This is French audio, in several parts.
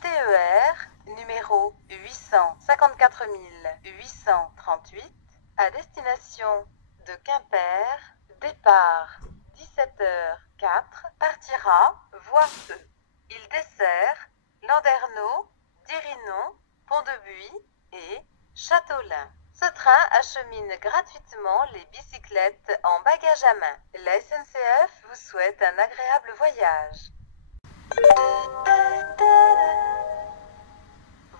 TER numéro 854 838 à destination de Quimper, départ 17h04, partira voie E. Il dessert Landerneau, Dirinon, Pont-de-Buis et Châteaulin. Ce train achemine gratuitement les bicyclettes en bagages à main. La SNCF vous souhaite un agréable voyage.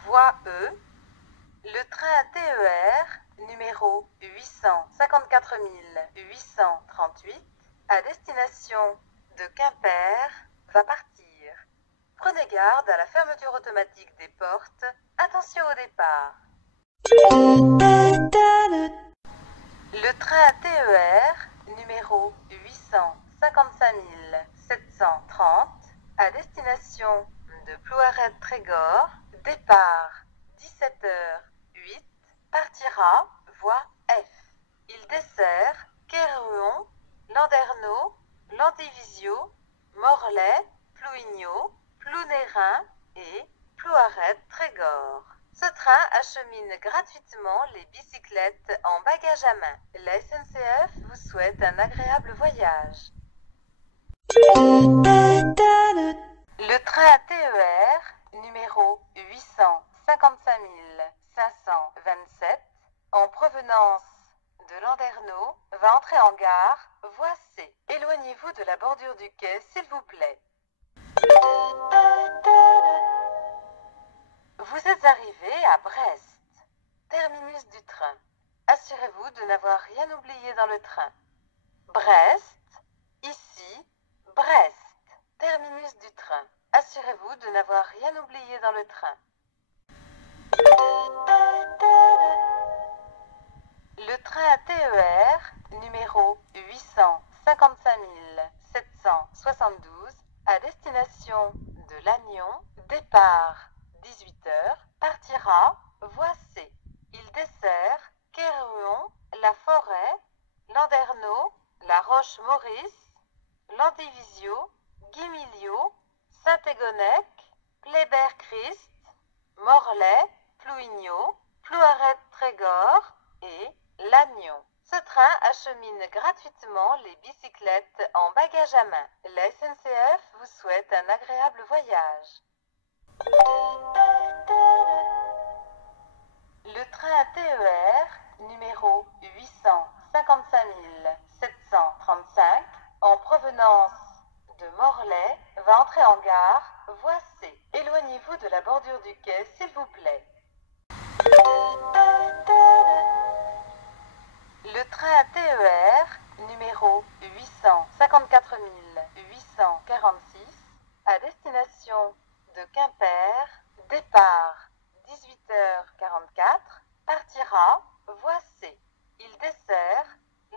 Voie E, le train TER numéro 854 838 à destination de Quimper va partir. Prenez garde à la fermeture automatique des portes. Attention au départ. Le train TER numéro 855 730 à destination de Plouaret-Trégor, départ 17h08, partira voie F. Il dessert Quéruon, Landerneau, Landivisiau, Morlaix, Plouigneau, Plounérin et Plouaret-Trégor. Ce train achemine gratuitement les bicyclettes en bagages à main. La SNCF vous souhaite un agréable voyage. Le train TER numéro 855 527 en provenance de Landerneau va entrer en gare voie C. Éloignez-vous de la bordure du quai, s'il vous plaît. Vous êtes arrivé à Brest, terminus du train. Assurez-vous de n'avoir rien oublié dans le train. Brest, ici, Brest, terminus du train. Assurez-vous de n'avoir rien oublié dans le train. Le train TER numéro 855 772 à destination de Lannion, départ 18h, partira voie C. Il dessert Quéruon, La Forêt, Landerneau, La Roche-Maurice, Landivisiau, Guimiliau, Saint-Égonnec, Plébert-Christ, Morlaix, Plouigneau, Plouaret-Trégor et Lannion. Ce train achemine gratuitement les bicyclettes en bagages à main. La SNCF vous souhaite un agréable voyage. Le train TER numéro 855 735 en provenance de Morlaix va entrer en gare voie C. Éloignez-vous de la bordure du quai, s'il vous plaît. Le train TER numéro 854 846 à destination de Quimper, départ 18h44, partira voie C. Il dessert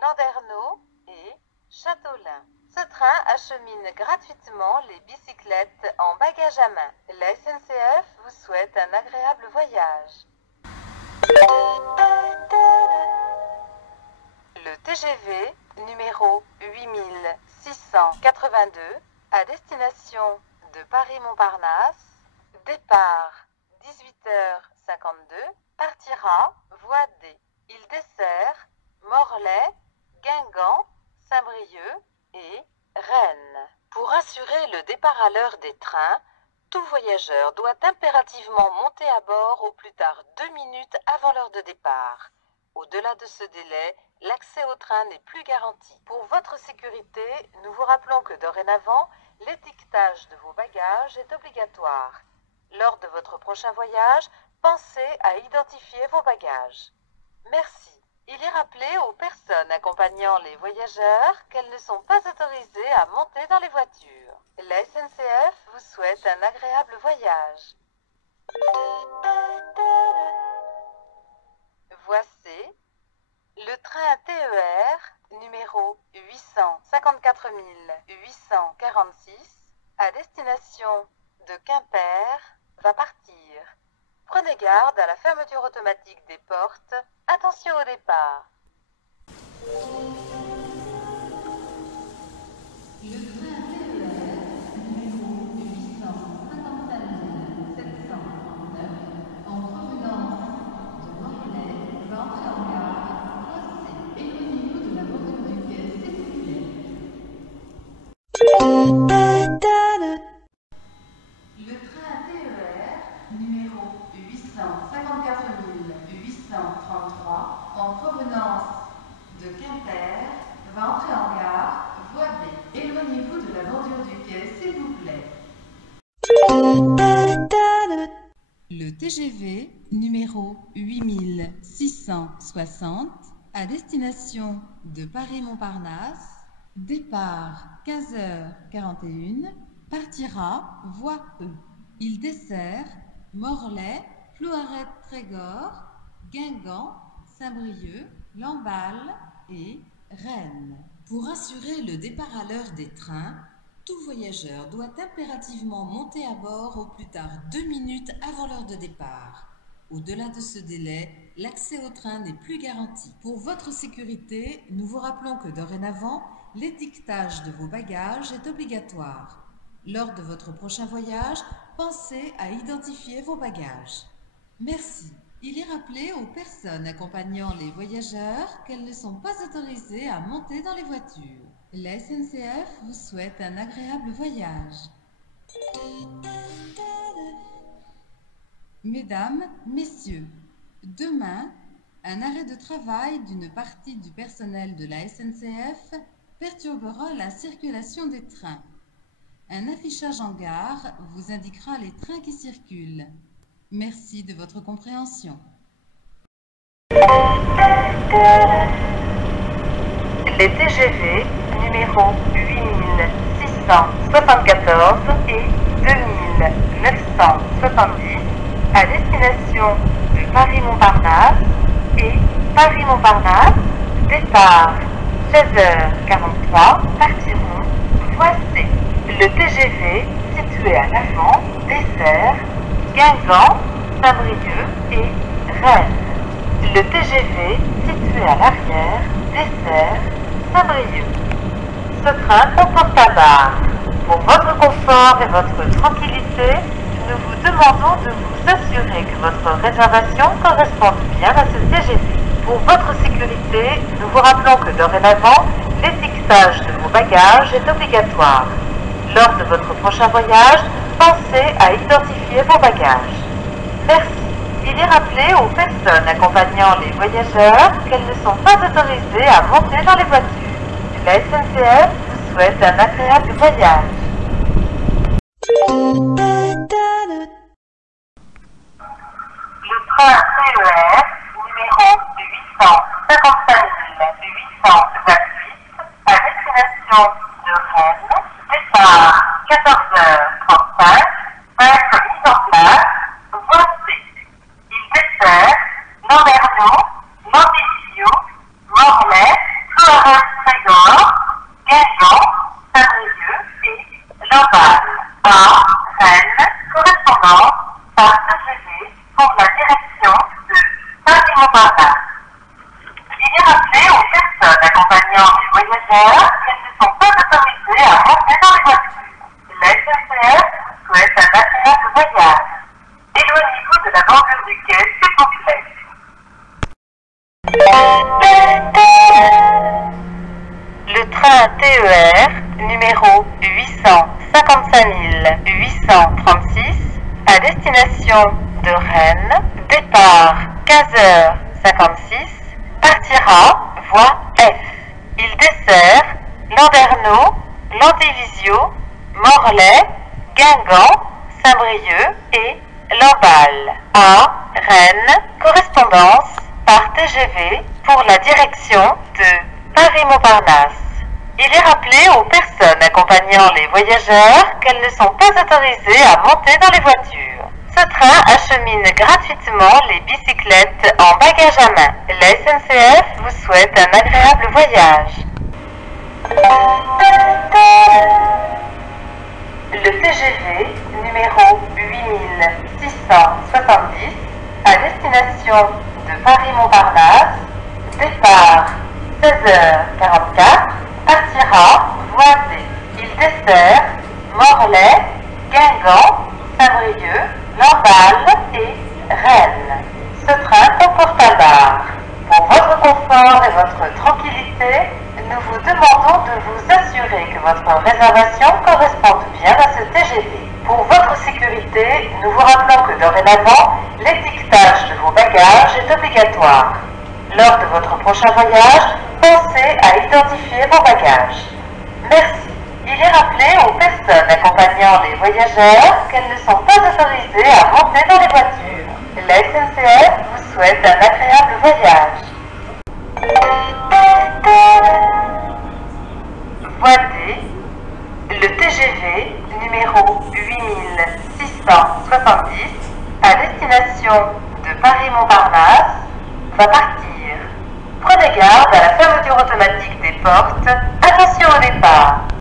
Landerneau et Châteaulin. Ce train achemine gratuitement les bicyclettes en bagages à main. La SNCF vous souhaite un agréable voyage. Le TGV numéro 8682 à destination de Paris-Montparnasse, départ 18h52, partira voie D. Il dessert Morlaix, Guingamp, Saint-Brieuc et Rennes. Pour assurer le départ à l'heure des trains, tout voyageur doit impérativement monter à bord au plus tard 2 minutes avant l'heure de départ. Au-delà de ce délai, l'accès au train n'est plus garanti. Pour votre sécurité, nous vous rappelons que dorénavant, l'étiquetage de vos bagages est obligatoire. Lors de votre prochain voyage, pensez à identifier vos bagages. Merci. Il est rappelé aux personnes accompagnant les voyageurs qu'elles ne sont pas autorisées à monter dans les voitures. La SNCF vous souhaite un agréable voyage. Voici le train TER numéro 854 846 à destination de Quimper va partir. Prenez garde à la fermeture automatique des portes. Attention au départ. Le train TER numéro 855 Le TGV numéro 8660 à destination de Paris-Montparnasse, départ 15h41, partira voie E. Il dessert Morlaix, Plouaret-Trégor, Guingamp, Saint-Brieuc, Lamballe et Rennes. Pour assurer le départ à l'heure des trains, tout voyageur doit impérativement monter à bord au plus tard 2 minutes avant l'heure de départ. Au-delà de ce délai, l'accès au train n'est plus garanti. Pour votre sécurité, nous vous rappelons que dorénavant, l'étiquetage de vos bagages est obligatoire. Lors de votre prochain voyage, pensez à identifier vos bagages. Merci. Il est rappelé aux personnes accompagnant les voyageurs qu'elles ne sont pas autorisées à monter dans les voitures. La SNCF vous souhaite un agréable voyage. Mesdames, Messieurs, demain, un arrêt de travail d'une partie du personnel de la SNCF perturbera la circulation des trains. Un affichage en gare vous indiquera les trains qui circulent. Merci de votre compréhension. Les TGV numéro 8674 et 2970 à destination de Paris-Montparnasse et Paris-Montparnasse, départ 16h43, partiront voie C. Le TGV situé à l'avant dessert Guingamp, Saint-Brieuc et Rennes. Le TGV situé à l'arrière dessert Saint-Brieuc. Ce train comporte un bar. Pour votre confort et votre tranquillité, nous vous demandons de vous assurer que votre réservation corresponde bien à ce TGV. Pour votre sécurité, nous vous rappelons que dorénavant, l'étiquetage de vos bagages est obligatoire. Lors de votre prochain voyage, pensez à identifier vos bagages. Merci. Il est rappelé aux personnes accompagnant les voyageurs qu'elles ne sont pas autorisées à monter dans les voitures. La SNCF vous souhaite un agréable voyage. Le train TER numéro 855 828 à destination de Rennes, départ 14h35, va être mis en place voie C. Il dessert Landerneau, Landivisiau, Morlaix, Plouaret-Trégor, Guingamp, Saint-Brieuc et Lamballe. À Rennes, correspondance par TGV pour la direction de Paris-Montparnasse. Il est rappelé aux personnes accompagnant les voyageurs qu'elles ne sont pas autorisées à monter dans les voitures. La SNCF vous souhaite un agréable voyage. Éloignez-vous de la bordure du quai, s'il vous plaît. Le train TER numéro 855 836 à destination de Rennes, départ 15h56, partira voie F. Il dessert Landerneau, Landivisiau, Morlaix, Guingamp, Saint-Brieuc et Lamballe. À Rennes, correspondance par TGV pour la direction de Paris-Montparnasse. Il est rappelé aux personnes accompagnant les voyageurs qu'elles ne sont pas autorisées à monter dans les voitures. Ce train achemine gratuitement les bicyclettes en bagages à main. La SNCF vous souhaite un agréable voyage. Le TGV numéro 8670 à destination de Paris-Montparnasse, départ 16h44, partira voie D. Il dessert Morlaix, Guingamp, Saint-Brieuc, Lamballe et Rennes. Ce train comporte un bar. Pour votre confort et votre tranquillité, nous vous demandons de vous assurer que votre réservation corresponde bien à ce TGV. Pour votre sécurité, nous vous rappelons que dorénavant, l'étiquetage de vos bagages est obligatoire. Lors de votre prochain voyage, pensez à identifier vos bagages. Merci. Il Veuillez rappeler aux personnes accompagnant les voyageurs qu'elles ne sont pas autorisées à monter dans les voitures. La SNCF vous souhaite un agréable voyage. Voie D, le TGV numéro 8670 à destination de Paris-Montparnasse va partir. Prenez garde à la fermeture automatique des portes. Attention au départ.